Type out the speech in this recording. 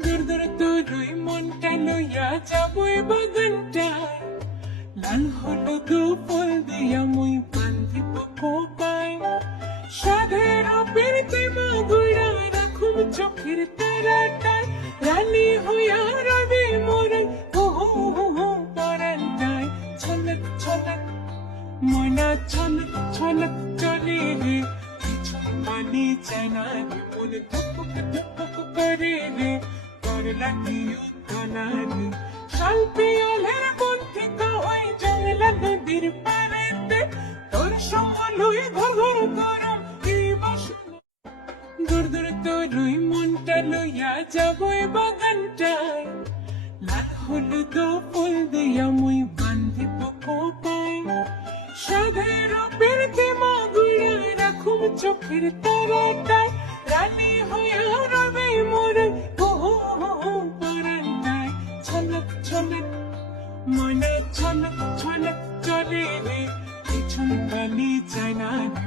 দূর দূর তোরই মনটা লইয়া যাবই বাগানটায়, লাল হলুদ ফুল দিয়া মুই বান্ধিব কোপায়, সাধের পিরতে মাগুড়া রাখুম চোখের তারাটায়, রানী হইয়া রবি মোরে হু হু হু হু পরান্টায়, ছলক ছলক ময়না ছলক ছলক চলে রে, পিছন পানি চায় না রে, মন ধুপুক ধুপুক করে রে, কর লাগিও কানা রে, শালপিয়লের বন্ধিকা হয়ে জংলা নদীর পারেতে, তোর সমলুই ঘর ঘর গরম এই বাসনা। দূর দূর তোরই মনটা লইয়া যাবই বাগানটায়, লাল হলুদ ফুল দিয়া মুই বান্ধিব কোপায়, সাধের পিরতে মাগুড়া রাখুম চোখের তারাটায়, রানী হইয়া রবে মোরে হু হু হু হু পরান্টায়, ছলক ছলক ময়না ছলক ছলক চলে রে, পিছন পানি চায় না রে।